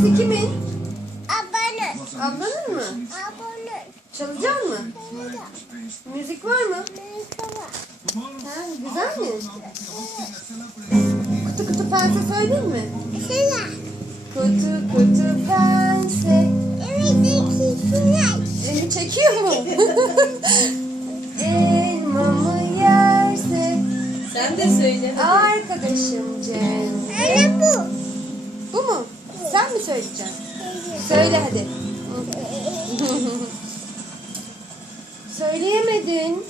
Sesi kimin? Abone. Ablanın mı? Abone. Çalacak mı? Müzik var mı? Ha, güzel mi? Kutu kutu pense söyleyeyim mi? Sıra. Kutu kutu pense. Evet, sıra. Elini çekiyor mu? Elmamı yerse Sen de söyle. arkadaşım Cem. Anne bu. Bu mu? Sen mi söyleyeceksin? Söyle hadi. Söyleyemedin.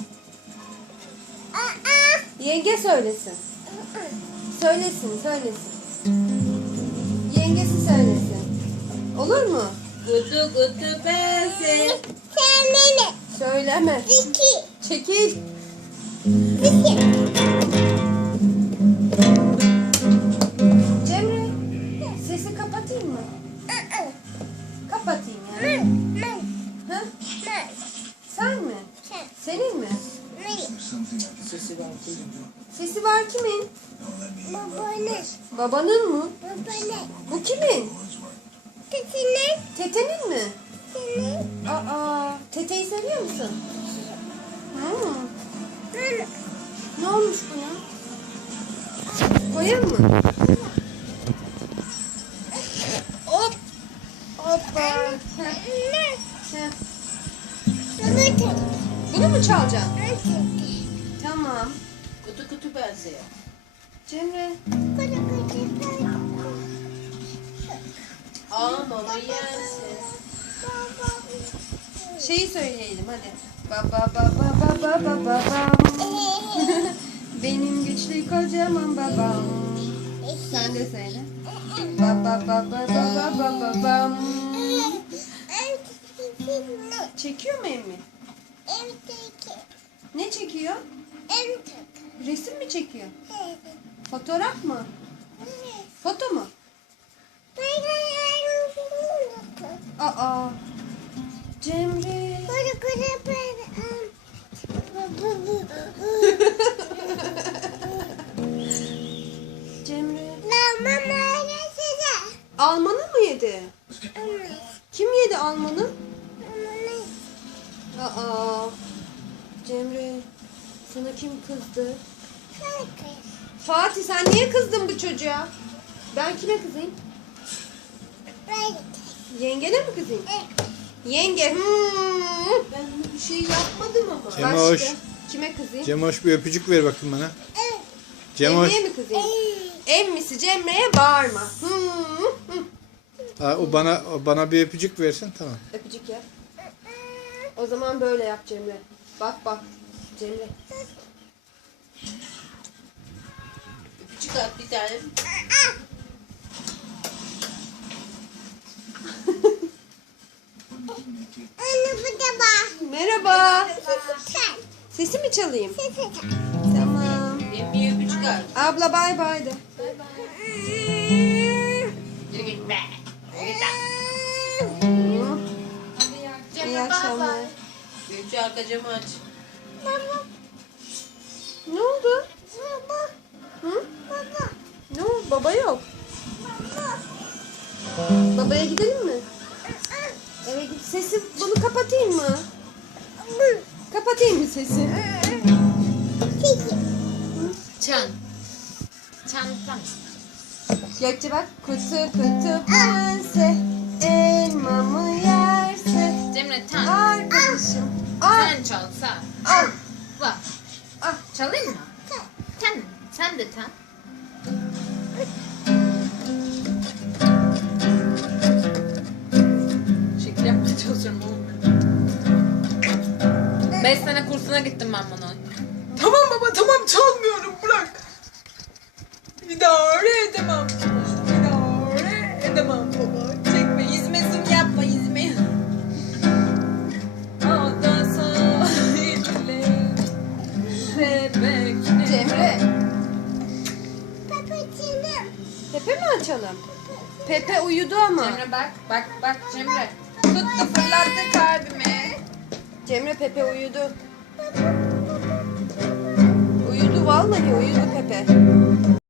Yenge söylesin. Söylesin. Yengesi söylesin. Olur mu? Kutu kutu pense. Kendine. Söyleme. İki. Çekil. İki. Cemre, sesi kapatayım mı? Kapatayım yani. Ha? Sen mi? Senin mi? Sesi var kimin? Babanın. Babanın mı? Babanın. Bu kimin? Tetinin. Tetenin mi? Senin. Aa, teteyi seviyor musun? Hmm. Nana. Ne olmuş buna? Koyayım mı? Hop. Hoppa. Heh, Anne. heh. Babacığım. Bunu mu çalacaksın? Anne. Tamam. Kutu kutu pense. Cemre. Kutu kutu. Almamı yersin. Şeyi söyleyelim hadi. Baba baba baba baba babam. Benim güçlü kocaman babam. Sen de söyle. Baba baba baba baba babam. Çekiyor mu emmi? Ne çekiyor? Resim mi çekiyor? Fotoğraf mı? Foto mu? Aa. Cemre. Cemre. Almanı mı yedi? Kim yedi almanı? Aa. Cemre. Sana kim kızdı? Fatih sen niye kızdın bu çocuğa? Ben kime kızayım? Yengene mi kızayım? Yenge. Ben bir şey yapmadım ama. Cemoş. Başka. Kime kızayım? Cemoş bir öpücük ver bakayım bana. Cemoş. Emre'ye mi kızayım? Emmisi Cemre'ye bağırma. O bana bir öpücük versin tamam. Öpücük ya. O zaman böyle yap Cemre. Bak Cemre. Küçük at bir tane. Merhaba. Sesi mi çalayım? Tamam. Bir öpücük at. Abla bay bay de. Yürü git be. İyi akşamlar. Büyükçe arka camı aç. Ne oldu? Hı? Ne oldu? Baba yok. Babaya gidelim mi? Eve git. Sesi bunu kapatayım mı? Kapatayım mı sesi? Çan. Çan. Gökçe bak. Kutu kutu pense. Elmamı yerse. Cemre tan. Arkadaşım. Al. Sen çal sen. Al. Bak. Al. Çalayım mı? Tan. Sen de tan. Şekil yapmaya çalışıyorum olmuyor. 5 sene kursuna gittim ben bunun. Tamam baba tamam çalmıyorum bırak. İdare edemem. İdare edemem baba. Çekme izme zoom yapma izme. Ada sahilde bebek. Cemre. Pepe mi açalım? Pepe uyudu ama. Cemre bak Cemre. Tuttu fırlattı kalbimi. Cemre Pepe uyudu. Uyudu vallahi uyudu Pepe.